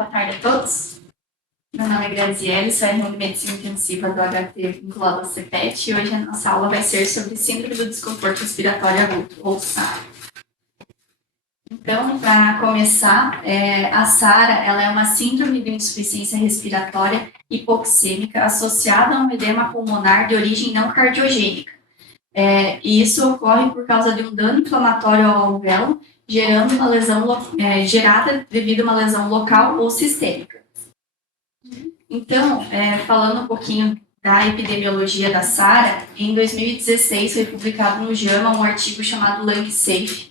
Boa tarde a todos. Meu nome é Graziele, sou R1 de Medicina Intensiva do HT vinculado ao CPET e hoje a nossa aula vai ser sobre Síndrome do Desconforto Respiratório Agudo, ou SARA. Então, para começar, a SARA ela é uma síndrome de insuficiência respiratória hipoxêmica associada a um edema pulmonar de origem não cardiogênica. E isso ocorre por causa de um dano inflamatório ao alvéolo, gerando uma lesão gerada devido a uma lesão local ou sistêmica. Então, falando um pouquinho da epidemiologia da SARA, em 2016 foi publicado no JAMA um artigo chamado Lung Safe,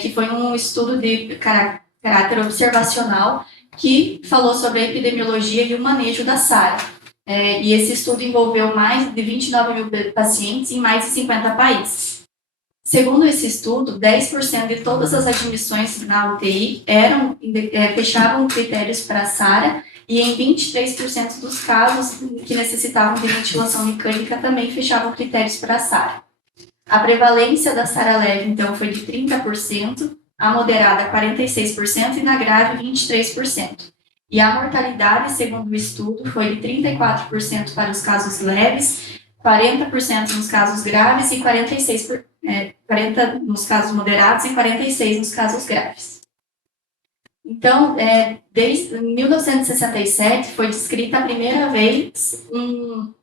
que foi um estudo de caráter observacional que falou sobre a epidemiologia e o manejo da SARA. E esse estudo envolveu mais de 29 mil pacientes em mais de 50 países. Segundo esse estudo, 10% de todas as admissões na UTI fechavam critérios para a SARA e em 23% dos casos que necessitavam de ventilação mecânica também fechavam critérios para a SARA. A prevalência da SARA leve, então, foi de 30%, a moderada 46% e na grave 23%. E a mortalidade, segundo o estudo, foi de 34% para os casos leves, 40% nos casos graves e 40% nos casos moderados e 46% nos casos graves. Então, desde 1967 foi descrita a primeira vez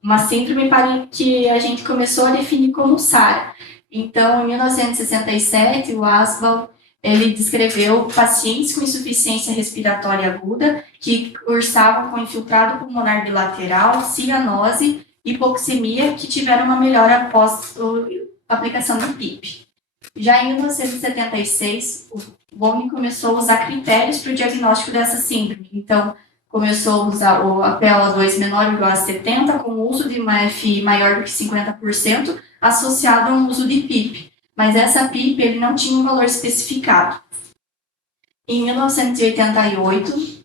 uma síndrome para que a gente começou a definir como SARA. Então, em 1967, o Aswald ele descreveu pacientes com insuficiência respiratória aguda que cursavam com infiltrado pulmonar bilateral, cianose, hipoxemia, que tiveram uma melhora após a aplicação do PIP. Já em 1976, o Bohm começou a usar critérios para o diagnóstico dessa síndrome. Então, começou a usar a PaO2 menor ou igual a 70, com o uso de uma FI maior do que 50%, associado a um uso de PIP. Mas essa PIP ele não tinha um valor especificado. Em 1988,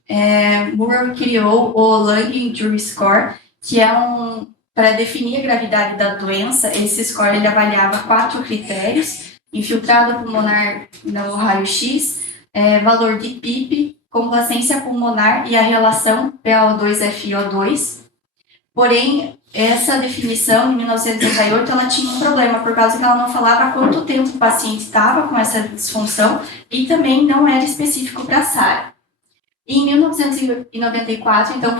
Murrow criou o Lung Injury Score, que é para definir a gravidade da doença. Esse score ele avaliava 4 critérios: infiltrado pulmonar no raio-x, valor de PIP, complacência pulmonar e a relação PaO2-FiO2. Porém, essa definição, em 1988, ela tinha um problema, por causa que ela não falava há quanto tempo o paciente estava com essa disfunção e também não era específico para a SARA. E em 1994, então,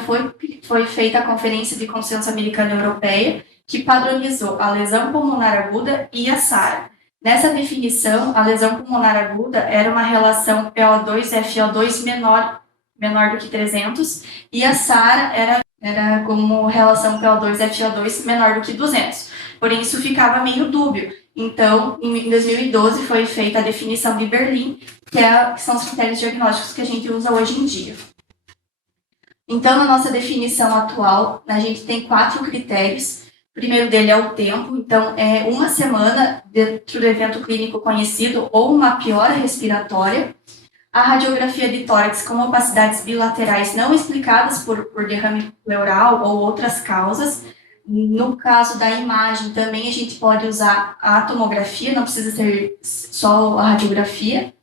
foi feita a Conferência de Consenso Americana e Europeia, que padronizou a lesão pulmonar aguda e a SARA. Nessa definição, a lesão pulmonar aguda era uma relação PaO2-FiO2 menor do que 300, e a SARA era como relação PaO2-FiO2 menor do que 200. Porém, isso ficava meio dúbio. Então, em 2012, foi feita a definição de Berlim, que são os critérios diagnósticos que a gente usa hoje em dia. Então, na nossa definição atual, a gente tem 4 critérios. O primeiro dele é o tempo. Então, é uma semana dentro do evento clínico conhecido ou uma piora respiratória. A radiografia de tórax com opacidades bilaterais não explicadas por derrame pleural ou outras causas. No caso da imagem, também a gente pode usar a tomografia, não precisa ser só a radiografia.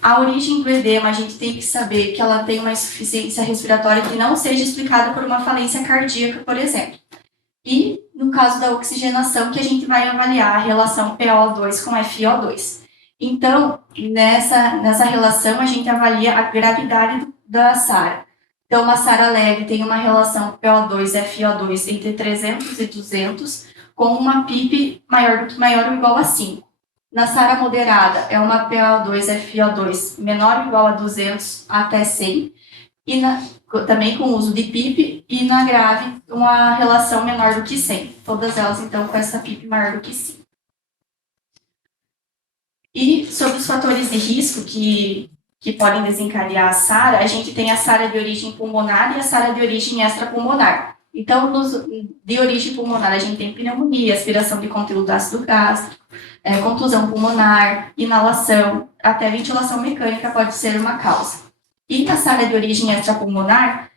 A origem do edema, a gente tem que saber que ela tem uma insuficiência respiratória que não seja explicada por uma falência cardíaca, por exemplo. E no caso da oxigenação, que a gente vai avaliar a relação PaO2 com FiO2. Então, nessa relação, a gente avalia a gravidade da SARA. Então, uma SARA leve tem uma relação PaO2-FiO2 entre 300 e 200, com uma PIP maior ou igual a 5. Na SARA moderada, é uma PaO2-FiO2 menor ou igual a 200 até 100, e também com o uso de PIP, e na grave, uma relação menor do que 100. Todas elas, então, com essa PIP maior do que 5. E sobre os fatores de risco que podem desencadear a SARA, a gente tem a SARA de origem pulmonar e a SARA de origem extrapulmonar. Então, de origem pulmonar, a gente tem pneumonia, aspiração de conteúdo ácido gástrico, contusão pulmonar, inalação, até ventilação mecânica pode ser uma causa. E na SARA de origem extrapulmonar,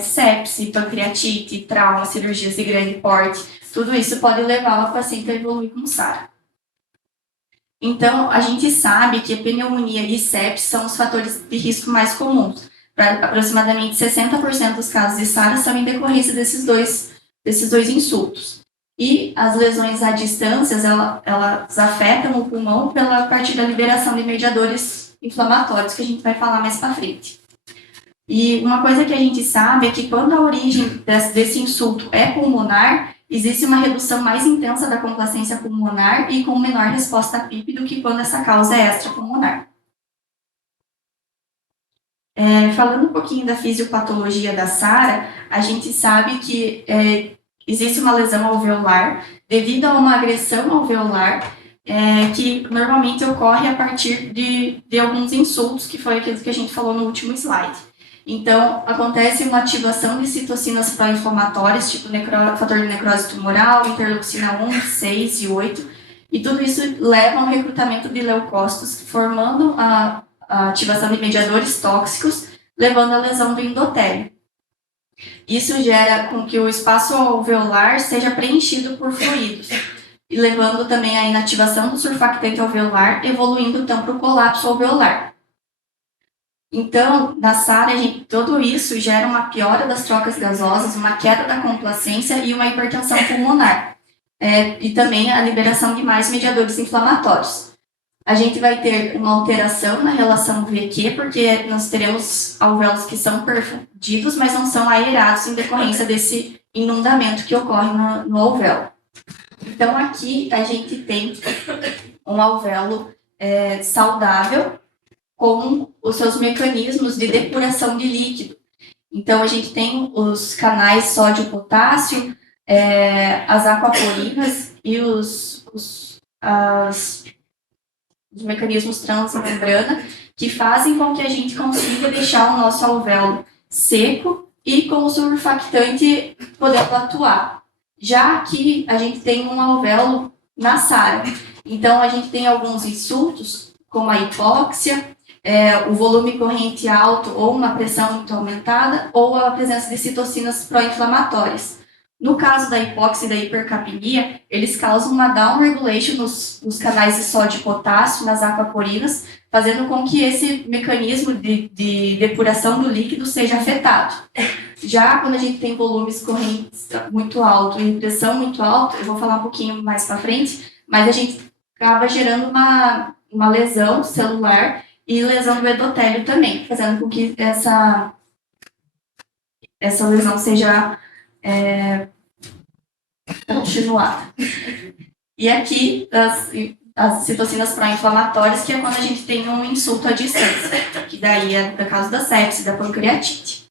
sepse, pancreatite, trauma, cirurgias de grande porte, tudo isso pode levar o paciente a evoluir com SARA. Então, a gente sabe que a pneumonia e sepse são os fatores de risco mais comuns. Aproximadamente 60% dos casos de SARA são em decorrência desses dois insultos. E as lesões à distância, elas afetam o pulmão pela partir da liberação de mediadores inflamatórios, que a gente vai falar mais para frente. E uma coisa que a gente sabe é que quando a origem desse insulto é pulmonar, existe uma redução mais intensa da complacência pulmonar e com menor resposta a PIP do que quando essa causa é extrapulmonar. Falando um pouquinho da fisiopatologia da SARA, a gente sabe que existe uma lesão alveolar devido a uma agressão alveolar que normalmente ocorre a partir de alguns insultos, que foi aquilo que a gente falou no último slide. Então, acontece uma ativação de citocinas pró-inflamatórias, tipo fator de necrose tumoral, interleucina 1, 6 e 8, e tudo isso leva a um recrutamento de leucócitos, formando a ativação de mediadores tóxicos, levando à lesão do endotélio. Isso gera com que o espaço alveolar seja preenchido por fluidos, e levando também à inativação do surfactante alveolar, evoluindo então para o colapso alveolar. Então, na SARA, tudo isso gera uma piora das trocas gasosas, uma queda da complacência e uma hipertensão pulmonar. E também a liberação de mais mediadores inflamatórios. A gente vai ter uma alteração na relação VQ, porque nós teremos alvéolos que são perfundidos, mas não são aerados em decorrência desse inundamento que ocorre no alvéolo. Então, aqui a gente tem um alvéolo saudável, com os seus mecanismos de depuração de líquido. Então, a gente tem os canais sódio-potássio, as aquaporinas e os mecanismos transmembrana, que fazem com que a gente consiga deixar o nosso alvéolo seco e com o surfactante podendo atuar. Já aqui, a gente tem um alvéolo na SARA. Então, a gente tem alguns insultos, como a hipóxia, o volume corrente alto ou uma pressão muito aumentada, ou a presença de citocinas pró-inflamatórias. No caso da hipóxia e da hipercapnia, eles causam uma downregulation nos canais de sódio e potássio, nas aquaporinas, fazendo com que esse mecanismo de depuração do líquido seja afetado. Já quando a gente tem volumes correntes muito altos e pressão muito alta, eu vou falar um pouquinho mais para frente, mas a gente acaba gerando uma lesão celular e lesão do endotélio também, fazendo com que essa lesão seja continuada. E aqui, as citocinas pró-inflamatórias, que é quando a gente tem um insulto à distância, que daí é no caso da sepse, da pancreatite.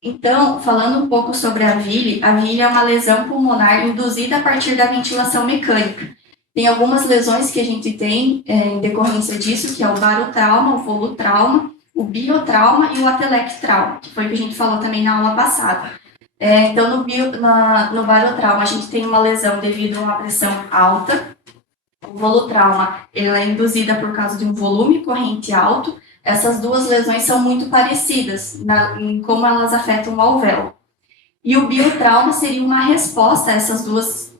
Então, falando um pouco sobre a VILI é uma lesão pulmonar induzida a partir da ventilação mecânica. Tem algumas lesões que a gente tem em decorrência disso, que é o barotrauma, o volutrauma, o biotrauma e o atelectrauma, que foi o que a gente falou também na aula passada. Então, no barotrauma, a gente tem uma lesão devido a uma pressão alta. O volutrauma, ela é induzida por causa de um volume corrente alto. Essas duas lesões são muito parecidas em como elas afetam o alvéolo. E o biotrauma seria uma resposta a esses dois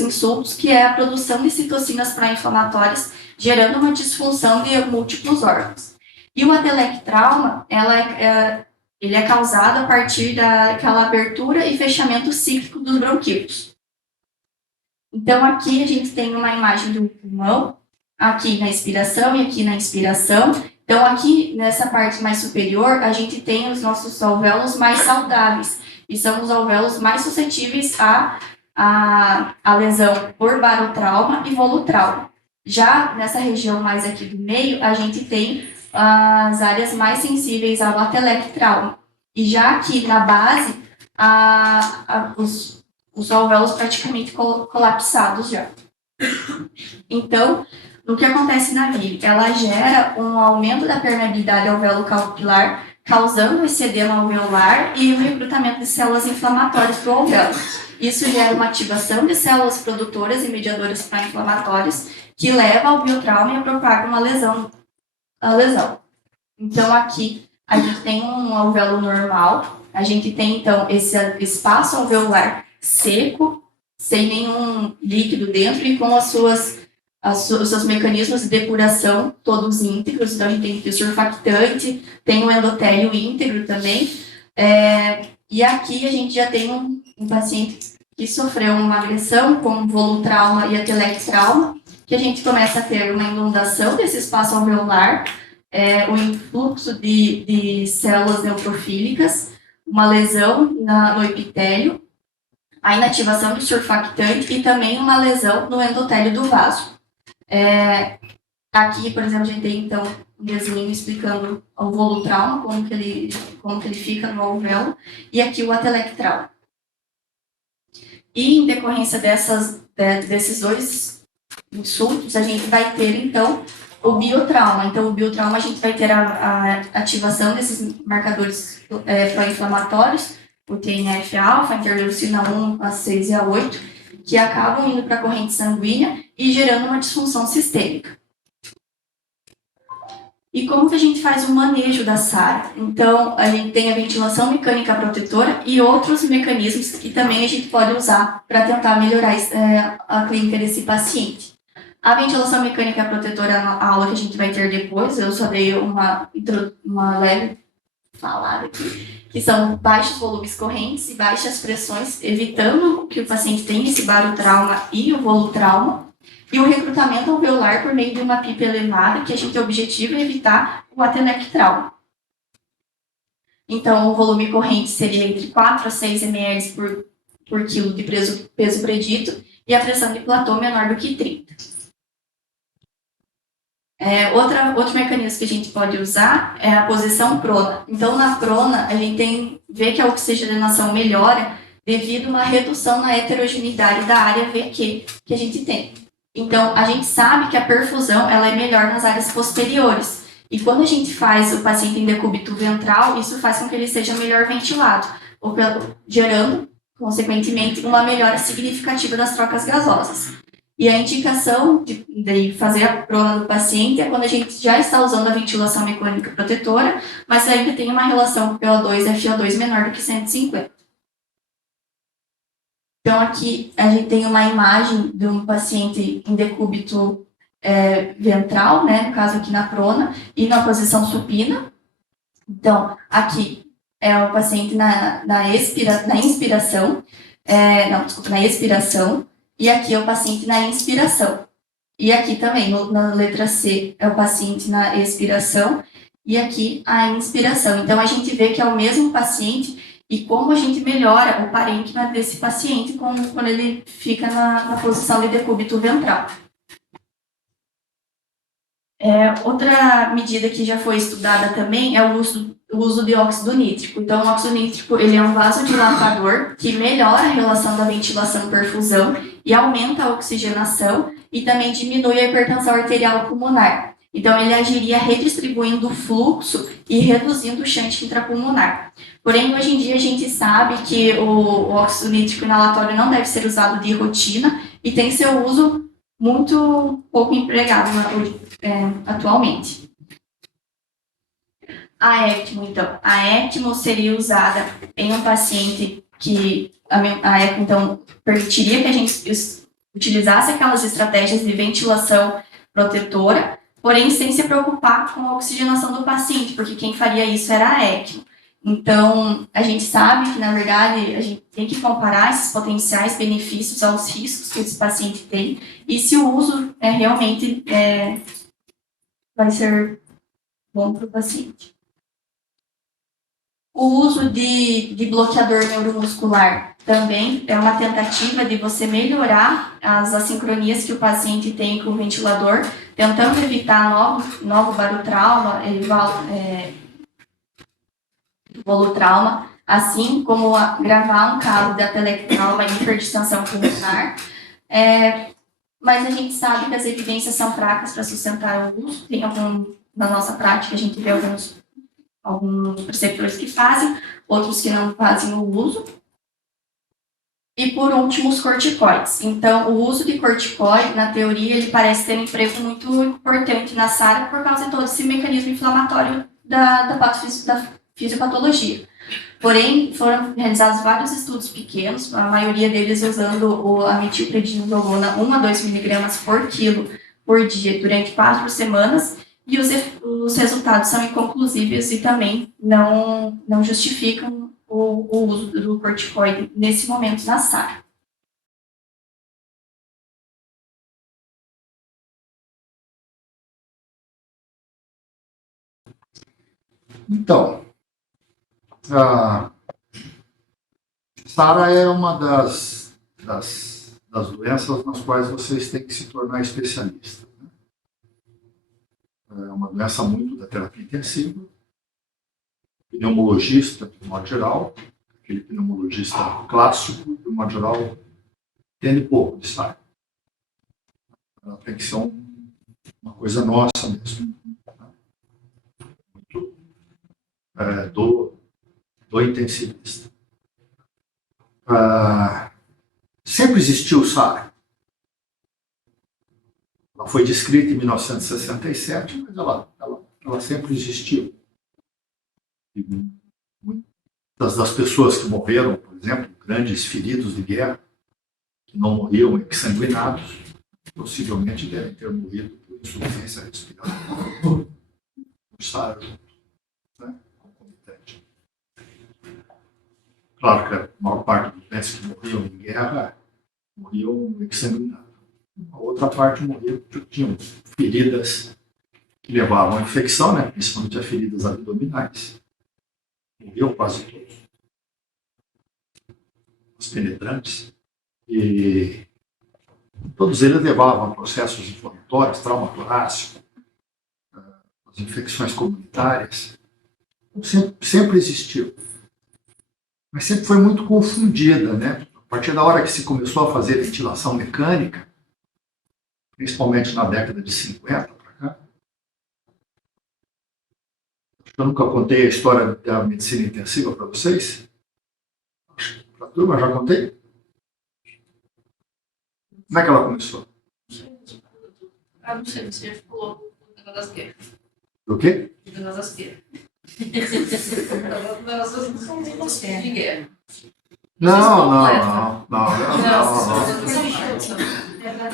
insultos, que é a produção de citocinas pró-inflamatórias, gerando uma disfunção de múltiplos órgãos. E o atelectrauma, ele é causado a partir daquela abertura e fechamento cíclico dos bronquíolos. Então, aqui a gente tem uma imagem do pulmão, aqui na expiração e aqui na inspiração. Então, aqui nessa parte mais superior, a gente tem os nossos alvéolos mais saudáveis, e são os alvéolos mais suscetíveis à lesão por barotrauma e volutrauma. Já nessa região mais aqui do meio, a gente tem as áreas mais sensíveis ao atelectrauma. E já aqui na base, os alvéolos praticamente colapsados já. Então, o que acontece na VILI? Ela gera um aumento da permeabilidade alveolo-capilar, causando esse edema alveolar e o recrutamento de células inflamatórias para o alvéolo. Isso gera uma ativação de células produtoras e mediadoras pró-inflamatórias, que leva ao biotrauma e propaga a lesão. Então, aqui, a gente tem um alvéolo normal, a gente tem, então, esse espaço alveolar seco, sem nenhum líquido dentro e com as suas os seus mecanismos de depuração todos íntegros, então a gente tem o surfactante, tem o endotélio íntegro também, e aqui a gente já tem um paciente que sofreu uma agressão com volutrauma e atelectrauma, que a gente começa a ter uma inundação desse espaço alveolar, o influxo de células neutrofílicas, uma lesão no epitélio, a inativação do surfactante e também uma lesão no endotélio do vaso. Aqui, por exemplo, a gente tem então um desenho explicando o volutrauma, como que ele fica no alvéolo, e aqui o atelectrauma. E em decorrência desses dois insultos, a gente vai ter então o biotrauma. Então, o biotrauma, a gente vai ter a ativação desses marcadores pró-inflamatórios, o TNF-alfa, interleucina 1, a 6 e a 8, que acabam indo para a corrente sanguínea e gerando uma disfunção sistêmica. E como que a gente faz o manejo da SARA? Então, a gente tem a ventilação mecânica protetora e outros mecanismos que também a gente pode usar para tentar melhorar a clínica desse paciente. A ventilação mecânica protetora, a aula que a gente vai ter depois, eu só dei uma leve falada aqui, que são baixos volumes correntes e baixas pressões, evitando que o paciente tenha esse barotrauma e o volutrauma, e o recrutamento alveolar por meio de uma pipa elevada, que a gente objetivo é evitar o atelectrauma. Então, o volume corrente seria entre 4 a 6 ml por quilo de peso predito, e a pressão de platô menor do que 30. Outro mecanismo que a gente pode usar é a posição prona. Então, na prona, a gente vê que a oxigenação melhora devido a uma redução na heterogeneidade da área VQ que a gente tem. Então, a gente sabe que a perfusão ela é melhor nas áreas posteriores. E quando a gente faz o paciente em decúbito ventral, isso faz com que ele seja melhor ventilado, gerando, consequentemente, uma melhora significativa das trocas gasosas. E a indicação de fazer a prona do paciente é quando a gente já está usando a ventilação mecânica protetora, mas ainda tem uma relação PO2 e FO2 menor do que 150. Então, aqui a gente tem uma imagem de um paciente em decúbito ventral, né, no caso aqui na prona, e na posição supina. Então, aqui é o paciente na expiração, e aqui é o paciente na inspiração. E aqui também, na letra C, é o paciente na expiração, e aqui a inspiração. Então, a gente vê que é o mesmo paciente, e como a gente melhora o parênquima desse paciente quando ele fica na posição de decúbito ventral. Outra medida que já foi estudada também é o uso de óxido nítrico. Então, o óxido nítrico ele é um vasodilatador que melhora a relação da ventilação-perfusão e aumenta a oxigenação e também diminui a hipertensão arterial pulmonar. Então, ele agiria redistribuindo o fluxo e reduzindo o shunt intrapulmonar. Porém, hoje em dia, a gente sabe que o óxido nítrico inalatório não deve ser usado de rotina e tem seu uso muito pouco empregado atualmente. A ECMO, então. A ECMO seria usada em um paciente que a ECMO, então, permitiria que a gente utilizasse aquelas estratégias de ventilação protetora, porém sem se preocupar com a oxigenação do paciente, porque quem faria isso era a ECMO. Então, a gente sabe que, na verdade, a gente tem que comparar esses potenciais benefícios aos riscos que esse paciente tem e se o uso realmente vai ser bom para o paciente. O uso de bloqueador neuromuscular também é uma tentativa de você melhorar as assincronias que o paciente tem com o ventilador, tentando evitar novo barotrauma, volutrauma, assim como gravar um caso de atelectrauma e hiperdistensão pulmonar. Mas a gente sabe que as evidências são fracas para sustentar o uso. Na nossa prática, a gente vê alguns preceptores que fazem, outros que não fazem o uso. E, por último, os corticoides. Então, o uso de corticoide, na teoria, ele parece ter um emprego muito importante na SARA por causa de todo esse mecanismo inflamatório da fisiopatologia. Porém, foram realizados vários estudos pequenos, a maioria deles usando a metilprednisolona 1 a 2 mg por quilo por dia durante 4 semanas, e os resultados são inconclusivos e também não justificam o uso do corticoide nesse momento na SARA. Então, a SARA é uma das doenças nas quais vocês têm que se tornar especialistas. É uma doença muito da terapia intensiva. Pneumologista, de modo geral, aquele pneumologista clássico, de modo geral, entende pouco de SARA. Ela tem que ser uma coisa nossa mesmo. Muito do intensivista. Sempre existiu SARA. Ela foi descrita em 1967, mas ela sempre existiu. E muitas das pessoas que morreram, por exemplo, grandes feridos de guerra, que não morriam exsanguinados, possivelmente devem ter morrido por insuficiência respiratória, por SARA, né, concomitante. Claro que a maior parte dos doentes que morriam em guerra morriam exsanguinados. A outra parte morria porque tinham feridas que levavam à infecção, né, principalmente as feridas abdominais. Morriam quase todos. Os penetrantes. E todos eles levavam a processos inflamatórios, trauma torácico, as infecções comunitárias. Sempre existiu. Mas sempre foi muito confundida, né? A partir da hora que se começou a fazer ventilação mecânica, principalmente na década de 50 para cá. Eu nunca contei a história da medicina intensiva para vocês. Para a turma, já contei? Como é que ela começou? Não sei, você falou do negócio das guerras. Do quê? Do negócio das guerras. De guerra. Não.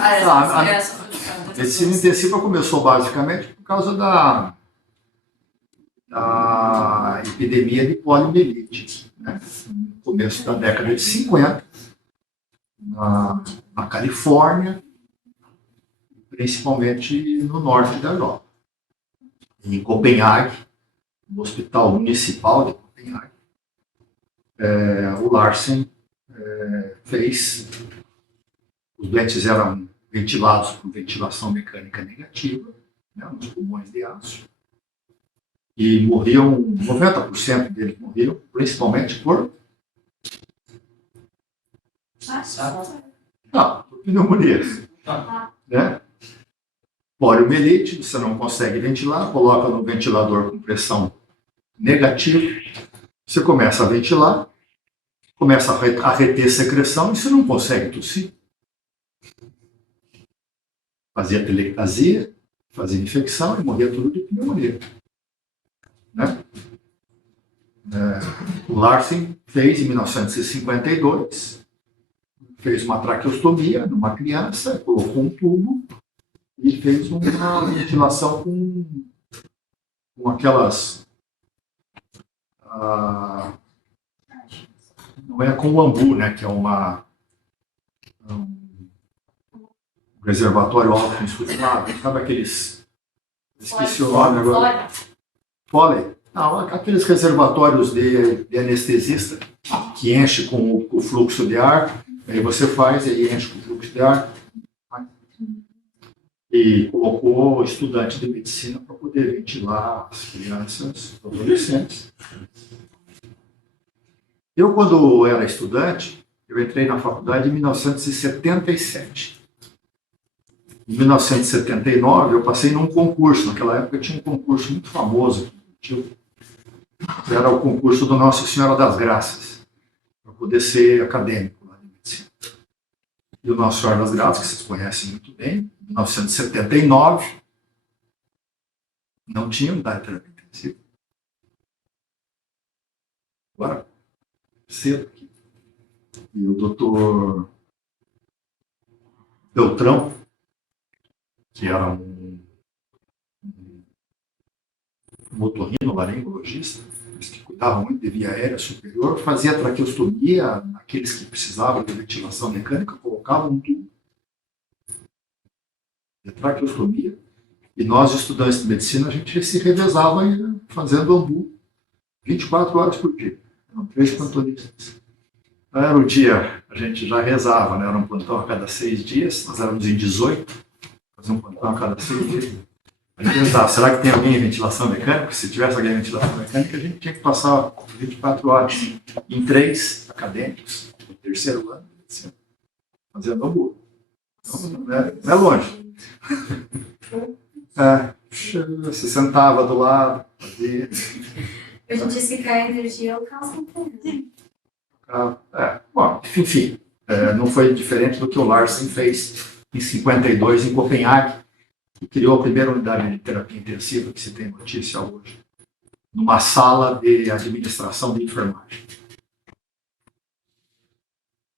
A medicina intensiva começou basicamente por causa da epidemia de poliomielite, né? No começo da década de 50, na Califórnia, principalmente no norte da Europa. Em Copenhague, no Hospital Municipal de Copenhague, o Larsen fez. Os doentes eram ventilados por ventilação mecânica negativa, né, nos pulmões de aço, e morriam, 90% deles morriam, principalmente por pneumonia. Né? Poliomielite, você não consegue ventilar, coloca no ventilador com pressão negativa, você começa a ventilar, começa a reter secreção e você não consegue tossir. Fazia telectasia, fazia infecção e morria tudo de pneumonia. Né? O Larsen fez em 1952, fez uma traqueostomia numa criança, colocou um tubo e fez uma ventilação com aquelas... não é com o ambu, né, que é um reservatório autoinsuficiente, sabe aqueles... Esqueci o nome agora. Foley. Não, aqueles reservatórios de anestesista que enche com o fluxo de ar, aí você faz e enche com o fluxo de ar. E colocou estudante de medicina para poder ventilar as crianças, os adolescentes. Eu, quando era estudante, eu entrei na faculdade em 1977. Em 1979, eu passei num concurso. Naquela época tinha um concurso muito famoso, que era o concurso do Nossa Senhora das Graças, para poder ser acadêmico lá de medicina. E o Nossa Senhora das Graças, que vocês conhecem muito bem, em 1979, não tinha unidade de terapia intensiva. Agora, cedo aqui. E o doutor Beltrão, que era um otorrinolaringologista, que cuidava muito de via aérea superior, fazia traqueostomia naqueles que precisavam de ventilação mecânica, colocava um tubo de traqueostomia, e nós, estudantes de medicina, a gente se revezava fazendo ambu 24 horas por dia. Eram 3 plantonistas. Era o dia, a gente já rezava, né? Era um plantão a cada 6 dias, nós éramos em 18, fazia um plantão a cada 6 dias. A gente pensava, será que tem alguém em ventilação mecânica? Se tivesse alguém em ventilação mecânica, a gente tinha que passar 24 horas em 3 acadêmicos, no 3º ano, assim, fazendo ambu. Então, não é longe. Se sentava do lado, fazia. A gente disse que cai a energia, eu calço inteiro. Bom, enfim, não foi diferente do que o Larsen fez em 52 em Copenhague, que criou a primeira unidade de terapia intensiva que se tem notícia hoje, numa sala de administração de enfermagem.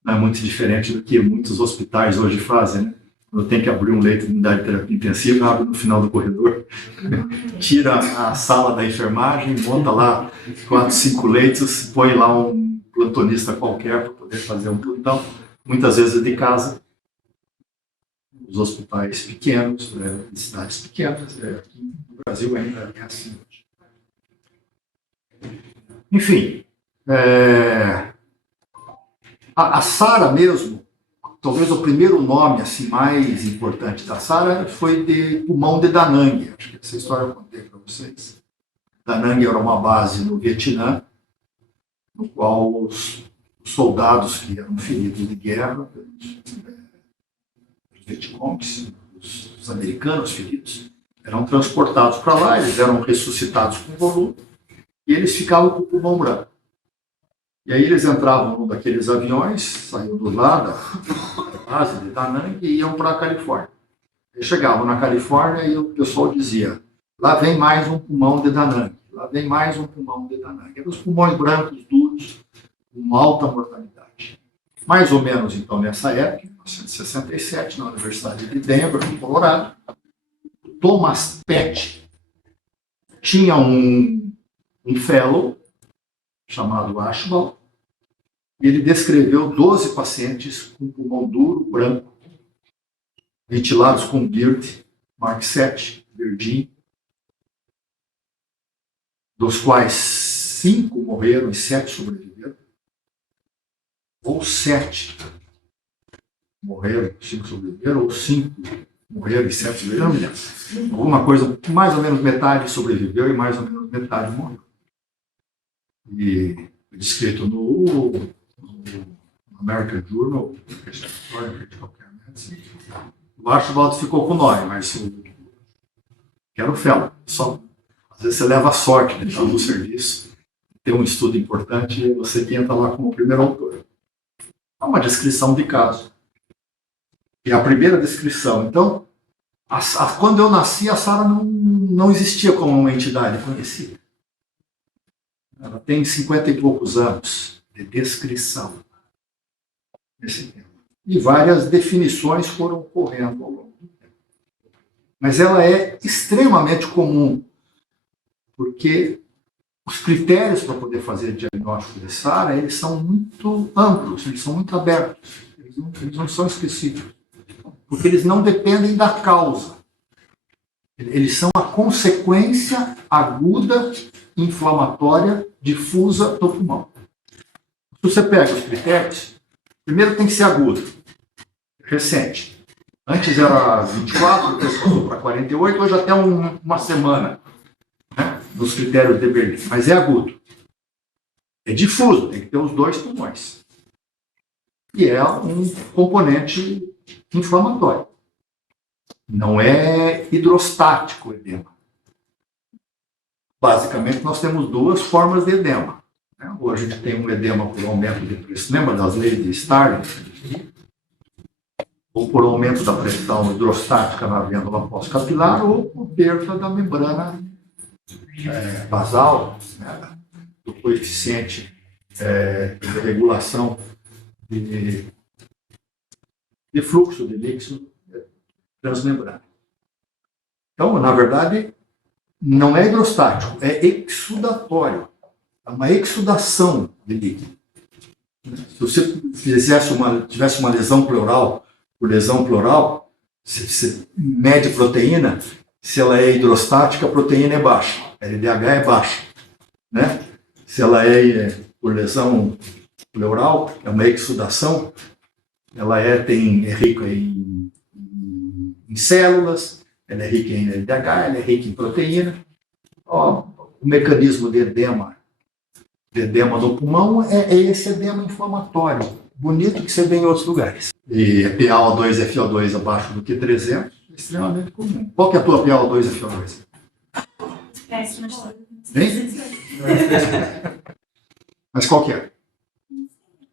Não é muito diferente do que muitos hospitais hoje fazem, né? Quando tem que abrir um leito de unidade de terapia intensiva, abre no final do corredor, tira a sala da enfermagem, monta lá 4, 5 leitos, põe lá um plantonista qualquer para poder fazer um plantão, muitas vezes de casa. Os hospitais pequenos, de cidades pequenas, aqui no Brasil ainda é assim. Enfim, a Sara mesmo, talvez o primeiro nome assim, mais importante da Sara foi de pulmão de Da Nang. Acho que essa história eu contei para vocês. Da Nang era uma base no Vietnã, no qual os soldados que eram feridos de guerra, os Vietcongs, os americanos feridos, eram transportados para lá, eles eram ressuscitados com volume, e eles ficavam com o pulmão branco. E aí eles entravam num daqueles aviões, saíam do lado da base de Da Nang e iam para a Califórnia. Eles chegavam na Califórnia e o pessoal dizia, lá vem mais um pulmão de Da Nang, lá vem mais um pulmão de Da Nang. Eram os pulmões brancos, duros, com alta mortalidade. Mais ou menos, então, nessa época, em 1967, na Universidade de Denver, no Colorado, Thomas Petty tinha um fellow chamado Ashbal, e ele descreveu 12 pacientes com pulmão duro, branco, ventilados com BIRD, Mark 7, Virgin, dos quais 5 morreram e 7 sobreviveram, ou 7 morreram, 5 sobreviveram, ou 5 morreram e 7 sobreviveram, não me lembro. Alguma coisa, mais ou menos metade sobreviveu e mais ou menos metade morreu. E descrito no American Journal, o Archibald ficou com o nome, mas que era o fellow. Só, às vezes você leva a sorte de estar no serviço, ter um estudo importante e você entra lá como primeiro autor. É uma descrição de caso. E a primeira descrição, então, quando eu nasci, a Sara não existia como uma entidade conhecida. Ela tem 50 e poucos anos de descrição nesse tema. E várias definições foram ocorrendo ao longo do tempo. Mas ela é extremamente comum, porque os critérios para poder fazer diagnóstico de Sara, eles são muito amplos, eles são muito abertos, eles não são específicos, porque eles não dependem da causa. Eles são a consequência aguda, inflamatória, difusa do pulmão. Se você pega os critérios, primeiro tem que ser agudo, recente. Antes era 24, depois passou para 48, hoje até uma semana, né, nos critérios de Berlim. Mas é agudo. É difuso, tem que ter os 2 pulmões. E é um componente inflamatório. Não é hidrostático o edema. Basicamente, nós temos 2 formas de edema. Hoje a gente tem um edema por aumento de pressão. Lembra das leis de Starling? Ou por aumento da pressão hidrostática na glândula pós-capilar, ou por perda da membrana basal, né, do coeficiente de regulação de fluxo de líquido transmembrana. Então, na verdade, não é hidrostático, é exudatório. É uma exudação de líquido. Se você tivesse uma lesão pleural, por lesão pleural, você mede proteína, se ela é hidrostática, a proteína é baixa, a LDH é baixa, né? Se ela é por lesão pleural, é uma exudação, ela é rica em células, ela é rica em LDH, ela é rica em proteína. Ó, o mecanismo de edema no pulmão é esse edema inflamatório, bonito que você vê em outros lugares. E PaO2 e FO2 abaixo do que 300 é extremamente comum. Qual que é a tua PaO2 e FO2? Hein? Mas qual que é?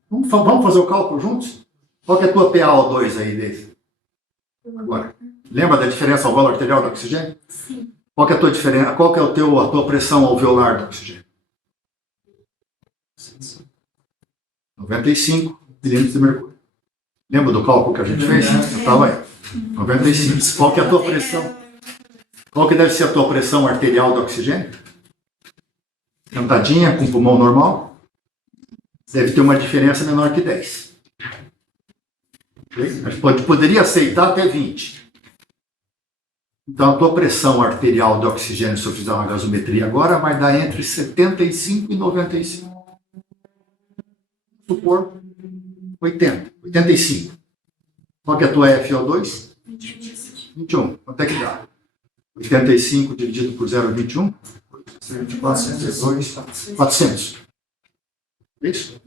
Vamos fazer o cálculo juntos? Qual que é a tua PaO2 aí desse? Agora, lembra da diferença alvéolo arterial do oxigênio? Sim. Qual que é a tua diferença? Qual que é a tua pressão alveolar do oxigênio? 95 milímetros de mercúrio. Lembra do cálculo que a gente fez? Eu estava aí. 95. Qual que é a tua pressão? Qual que deve ser a tua pressão arterial do oxigênio? Sentadinha, com pulmão normal? Deve ter uma diferença menor que 10. Okay? Mas poderia aceitar até 20. Então, a tua pressão arterial de oxigênio, se eu fizer uma gasometria agora, vai dar entre 75 e 95. Supor 80, 85. Qual que é a tua FO2? 21. Quanto é que dá? 85 dividido por 0,21? 400. Isso?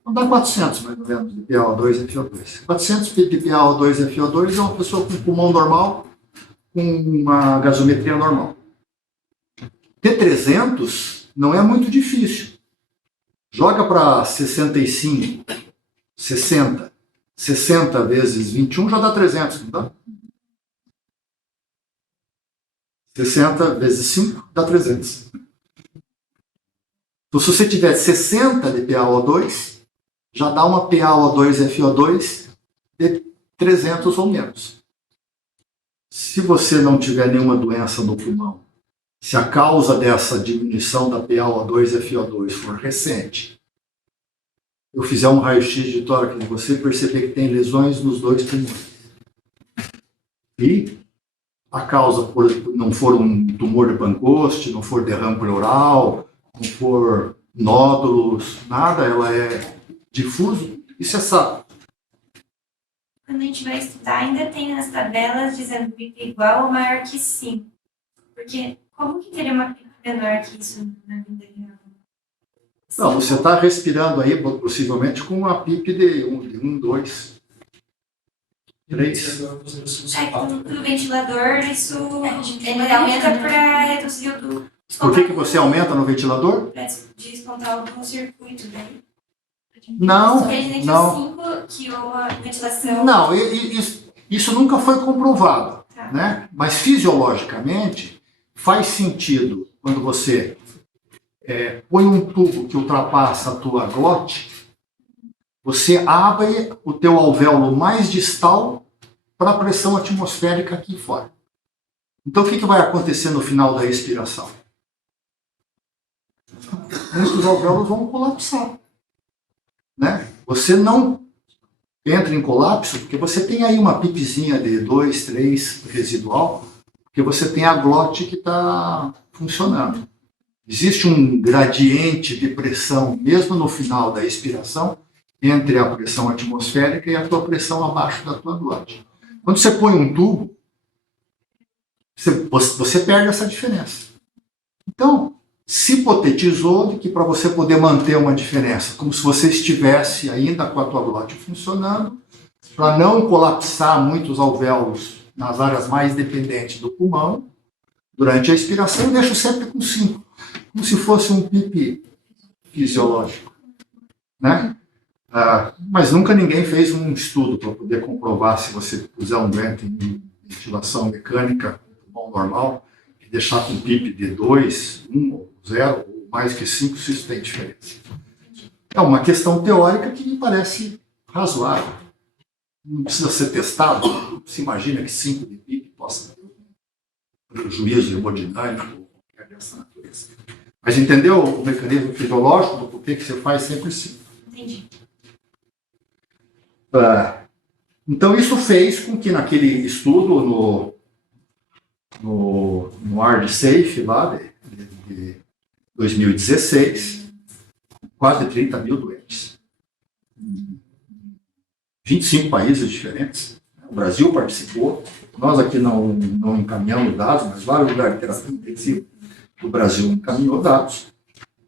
Então dá 400, mais ou menos, de PaO2 e FO2. 400 de PaO2 e FO2 é uma pessoa com pulmão normal, com uma gasometria normal. T300 não é muito difícil. Joga para 65, 60. 60 vezes 21 já dá 300, não dá? 60 vezes 5 dá 300. Então, se você tiver 60 de PaO2, já dá uma PaO2 FO2 de 300 ou menos. Se você não tiver nenhuma doença no pulmão, se a causa dessa diminuição da PaO2 FO2 for recente, eu fizer um raio-x de tórax de você, perceber que tem lesões nos dois pulmões. E a causa não for um tumor de Pancoast, não for derrame pleural, não for nódulos, nada, ela é difuso e cessado. Quando a gente vai estudar, ainda tem nas tabelas dizendo PIP igual ou maior que 5. Porque como que teria uma PIP menor que isso na vida real? Não, você está respirando aí, possivelmente, com uma PIP de 1, 2, 3. No ventilador, isso ele aumenta para reduzir o do... Por que você aumenta no ventilador? Para descontar o circuito, né? Não, Porque dizem que não. o 5, que a ventilação... Não, isso nunca foi comprovado, Tá. né? Mas fisiologicamente faz sentido quando você põe um tubo que ultrapassa a tua glote, você abre o teu alvéolo mais distal para a pressão atmosférica aqui fora. Então, o que vai acontecer no final da expiração? Muitos alvéolos vão colapsar, né? Você não entra em colapso porque você tem aí uma pipezinha de 2, 3 residual, porque você tem a glote que está funcionando. Existe um gradiente de pressão, mesmo no final da expiração, entre a pressão atmosférica e a tua pressão abaixo da tua glote. Quando você põe um tubo, você perde essa diferença. Então, se hipotetizou de que para você poder manter uma diferença, como se você estivesse ainda com a tua glote funcionando, para não colapsar muitos alvéolos nas áreas mais dependentes do pulmão, durante a expiração, eu deixo sempre com 5, como se fosse um PIP fisiológico, né? Mas nunca ninguém fez um estudo para poder comprovar se você puser um doente em ventilação mecânica, pulmão normal, e deixar com PIP de 2, 1, 0, ou mais que 5, se isso tem diferença. É uma questão teórica que me parece razoável. Não precisa ser testado. Se imagina que 5 de PIP possa prejuízo hemodinâmico, ou qualquer dessa natureza. Mas entendeu o mecanismo fisiológico do porquê que você faz sempre assim? Entendi. Então, isso fez com que naquele estudo no ArdSafe, lá de 2016, quase 30 mil doentes. 25 países diferentes. O Brasil participou. Nós aqui não encaminhamos dados, mas vários lugares de terapia intensiva do Brasil encaminhou dados.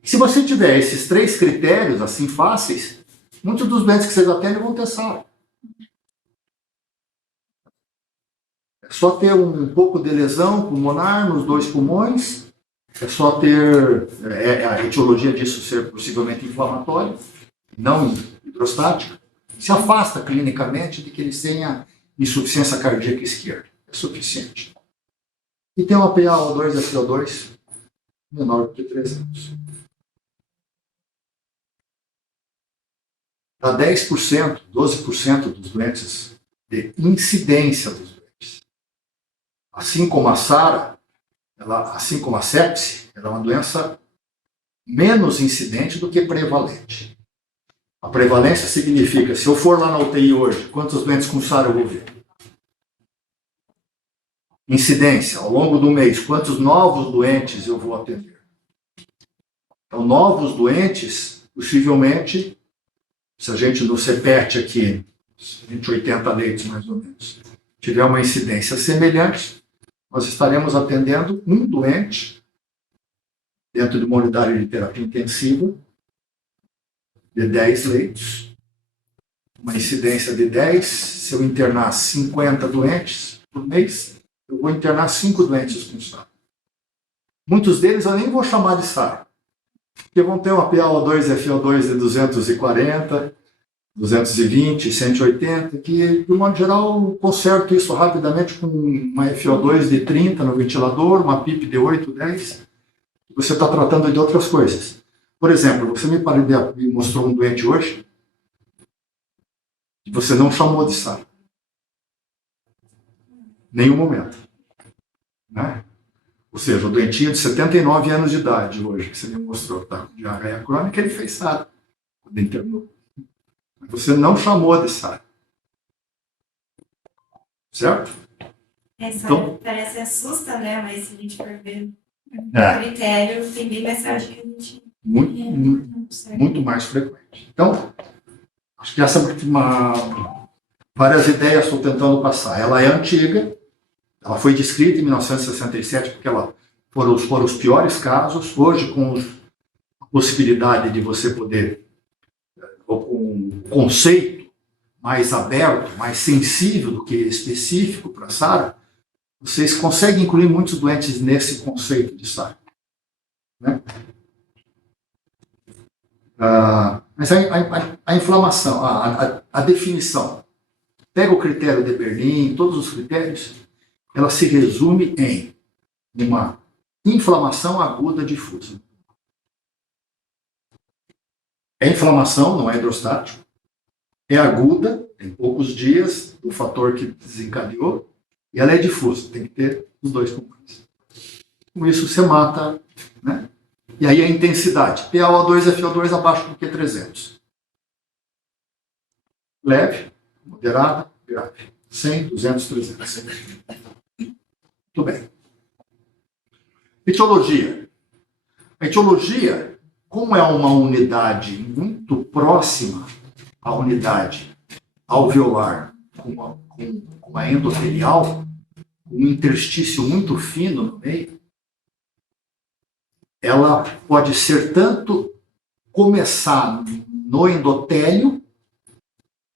Se você tiver esses 3 critérios assim fáceis, muitos dos doentes que vocês atendem vão ter SARA. É só ter um pouco de lesão pulmonar nos 2 pulmões, é só ter a etiologia disso ser possivelmente inflamatória, não hidrostática, se afasta clinicamente de que eles tenham insuficiência cardíaca esquerda. É suficiente. E tem uma PaO2 e FiO2 menor do que 300. Dá 10%, 12% dos doentes de incidência dos doentes. Assim como a SARA, assim como a sepse, ela é uma doença menos incidente do que prevalente. A prevalência significa, se eu for lá na UTI hoje, quantos doentes com SARA eu vou ver? Incidência, ao longo do mês, quantos novos doentes eu vou atender? Então, novos doentes, possivelmente, se a gente no CEPET aqui, 180 leitos mais ou menos, tiver uma incidência semelhante, nós estaremos atendendo um doente dentro de uma unidade de terapia intensiva de 10 leitos. Uma incidência de 10, se eu internar 50 doentes por mês, eu vou internar 5 doentes com SARA. Muitos deles eu nem vou chamar de SARA, porque vão ter uma PaO2 e FiO2 de 240, 220, 180, que, de um modo geral, eu conserto isso rapidamente com uma FiO2 de 30 no ventilador, uma PIP de 8, 10. Você está tratando de outras coisas. Por exemplo, você me mostrou um doente hoje que você não chamou de SARA. Nenhum momento. Né? Ou seja, o doentinho de 79 anos de idade hoje, que você me mostrou, tá? De diarreia crônica, ele fez SARA quando internou. Você não chamou de SARA. Certo? Então, parece assusta, né? Mas se a gente for ver o critério, tem bem mais tarde que a gente... Muito mais frequente. Então, acho que essa várias ideias estou tentando passar. Ela é antiga, ela foi descrita em 1967 porque foram os piores casos. Hoje, com a possibilidade de você poder, ou com um conceito mais aberto, mais sensível do que específico para SARA, vocês conseguem incluir muitos doentes nesse conceito de SARA. Né? Mas a inflamação, a definição, pega o critério de Berlim, todos os critérios, ela se resume em uma inflamação aguda difusa. É inflamação, não é hidrostático, é aguda, tem poucos dias do fator que desencadeou, e ela é difusa, tem que ter os 2 pulmões. Com isso você mata, né? E aí a intensidade, PaO2 e FiO2 abaixo do que 300. Leve, moderada, grave. 100, 200, 300. Muito bem. Etiologia. A etiologia, como é uma unidade muito próxima à unidade alveolar, com uma endotelial, um interstício muito fino no meio, ela pode ser tanto começar no endotélio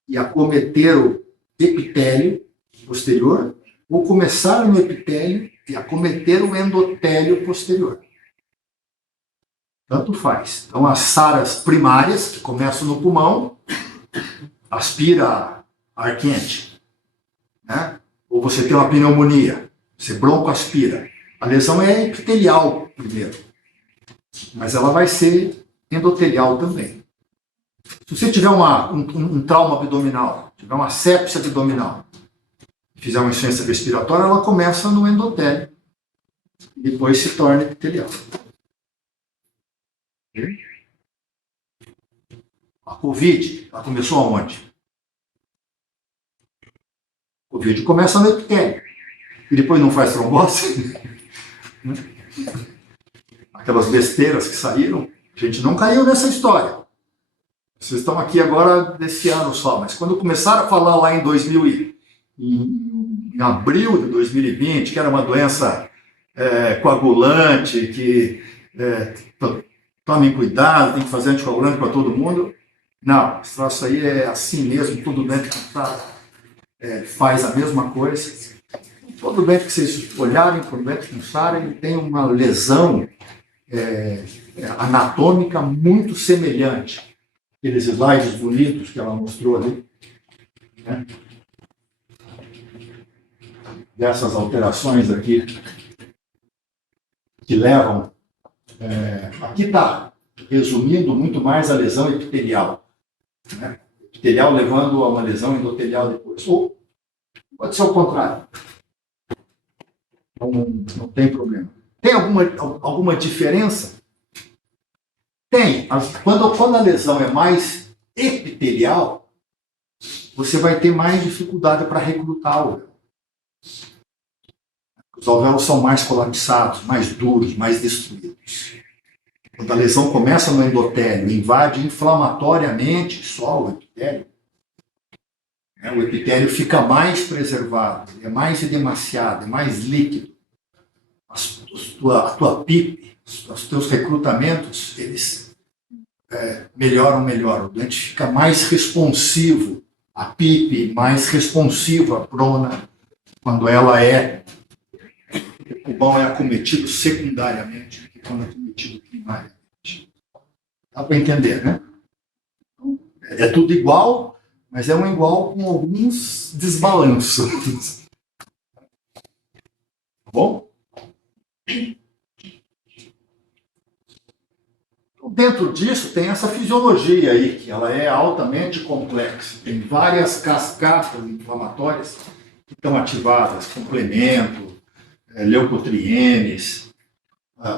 e acometer o epitélio posterior, ou começar no epitélio e acometer o endotélio posterior. Tanto faz. Então, as SARAs primárias, que começam no pulmão, aspira ar quente, né? Ou você tem uma pneumonia, você broncoaspira. A lesão é epitelial primeiro, mas ela vai ser endotelial também. Se você tiver um trauma abdominal, tiver uma sepse abdominal, fizer uma insuficiência respiratória, ela começa no endotélio e depois se torna epitelial. A Covid, ela começou aonde? A Covid começa no epitélio. E depois não faz trombose. Aquelas besteiras que saíram, a gente não caiu nessa história. Vocês estão aqui agora desse ano só, mas quando começaram a falar lá em 2000 em abril de 2020, que era uma doença coagulante, que tomem cuidado, tem que fazer anticoagulante para todo mundo. Não, esse troço aí é assim mesmo, todo doente que faz a mesma coisa. Todo doente que vocês olharem, por doente com SARA, ele tem uma lesão anatômica muito semelhante. Aqueles slides bonitos que ela mostrou ali, né? Dessas alterações aqui, que levam... aqui está resumindo muito mais a lesão epitelial. Né? Epitelial levando a uma lesão endotelial depois. Ou pode ser o contrário. Não tem problema. Tem alguma diferença? Tem. Quando a lesão é mais epitelial, você vai ter mais dificuldade para recrutar alvéolo. Os alvéolos são mais colapsados, mais duros, mais destruídos. Quando a lesão começa no endotélio, invade inflamatoriamente só o epitélio fica mais preservado, é mais edemaciado, é mais líquido. A tua PIP, os teus recrutamentos, eles melhoram. O doente fica mais responsivo, a PIP mais responsiva à prona, quando o pulmão é acometido secundariamente, que quando é acometido primariamente. Dá para entender, né? É tudo igual, mas é um igual com alguns desbalanços. Tá bom? Dentro disso tem essa fisiologia aí, que ela é altamente complexa. Tem várias cascatas inflamatórias que estão ativadas, complemento, leucotrienes,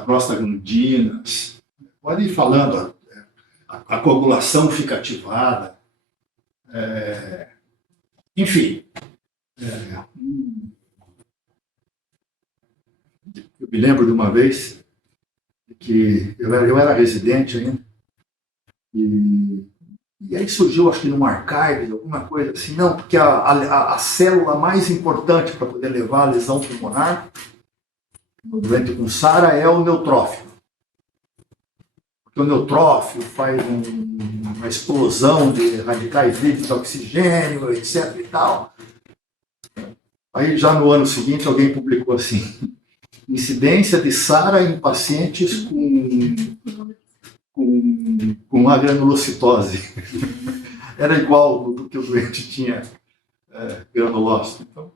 prostaglandinas. Pode ir falando, a coagulação fica ativada. Enfim. Eu me lembro de uma vez que eu era residente ainda, e aí surgiu, acho que num archive, alguma coisa assim, não, porque a célula mais importante para poder levar a lesão pulmonar no doente com SARA é o neutrófilo. Porque o neutrófilo faz uma explosão de radicais livres de oxigênio, etc. e tal. Aí já no ano seguinte alguém publicou assim: incidência de SARA em pacientes com agranulocitose. Era igual do que o doente tinha granulócito. Então,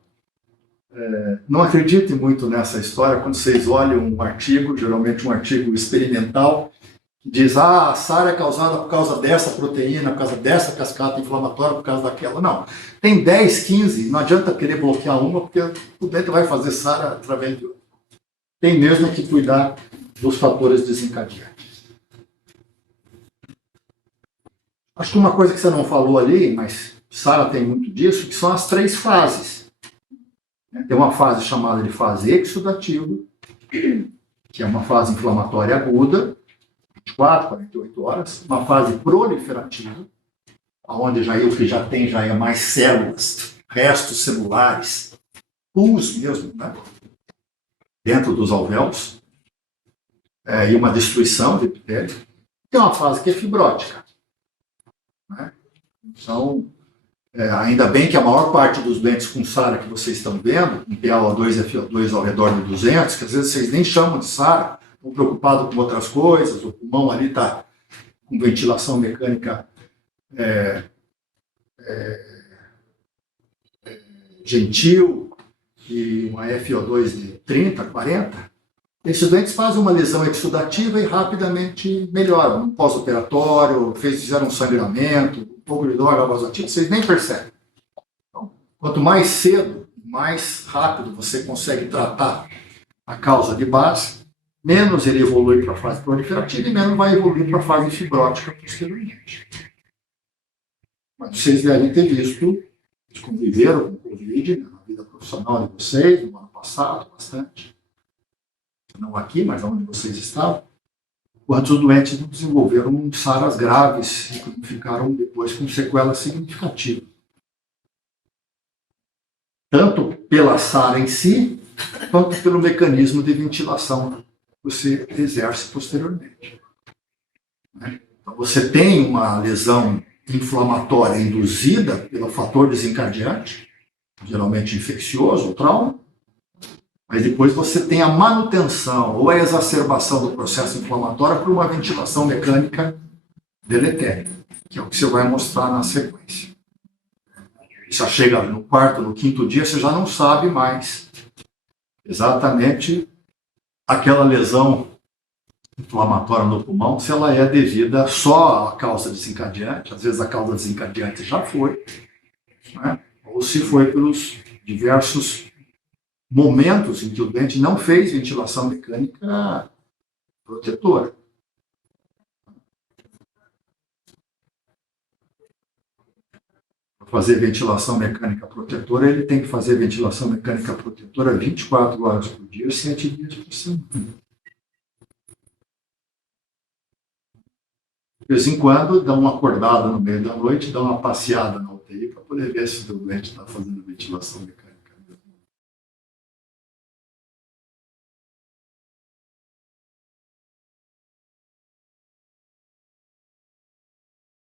não acreditem muito nessa história quando vocês olham um artigo, geralmente um artigo experimental, que diz, a SARA é causada por causa dessa proteína, por causa dessa cascata inflamatória, por causa daquela. Não. Tem 10, 15, não adianta querer bloquear uma, porque o doente vai fazer SARA através de outra. Tem mesmo que cuidar dos fatores desencadeantes. Acho que uma coisa que você não falou ali, mas SARA tem muito disso, que são as 3 fases. Tem uma fase chamada de fase exudativa, que é uma fase inflamatória aguda, 24, 48 horas. Uma fase proliferativa, onde o que já tem é mais células, restos celulares, pus mesmo, né? Dentro dos alvéolos, e uma destruição do epitélio. Tem uma fase que é fibrótica. Né? Então, ainda bem que a maior parte dos doentes com SARA que vocês estão vendo, com PaO2 e FiO2 ao redor de 200, que às vezes vocês nem chamam de SARA, estão preocupados com outras coisas, o pulmão ali está com ventilação mecânica gentil, e uma FiO2 de 30, 40, esses doentes fazem uma lesão exudativa e rapidamente melhoram. No pós-operatório, fizeram um sangramento, um pouco de droga vasoativa, vocês nem percebem. Então, quanto mais cedo, mais rápido você consegue tratar a causa de base, menos ele evolui para a fase proliferativa e menos vai evoluir para a fase fibrótica posteriormente. Mas vocês devem ter visto, eles conviveram com o Covid, né, na vida profissional de vocês, no ano passado, bastante. Não aqui, mas onde vocês estavam. Quantos doentes não desenvolveram SARAs graves e ficaram depois com sequelas significativas. Tanto pela SARA em si, quanto pelo mecanismo de ventilação que você exerce posteriormente. Então, você tem uma lesão inflamatória induzida pelo fator desencadeante, geralmente infeccioso ou trauma, mas depois você tem a manutenção ou a exacerbação do processo inflamatório por uma ventilação mecânica deletéria, que é o que você vai mostrar na sequência. Já chega no quarto, no quinto dia, você já não sabe mais exatamente aquela lesão inflamatória no pulmão, se ela é devida só à causa desencadeante, às vezes a causa desencadeante já foi, né? Ou se foi pelos diversos momentos em que o doente não fez ventilação mecânica protetora. Para fazer ventilação mecânica protetora, ele tem que fazer ventilação mecânica protetora 24 horas por dia, 7 dias por semana. De vez em quando, dá uma acordada no meio da noite, dá uma passeada na UTI para poder ver se o doente está fazendo ventilação mecânica.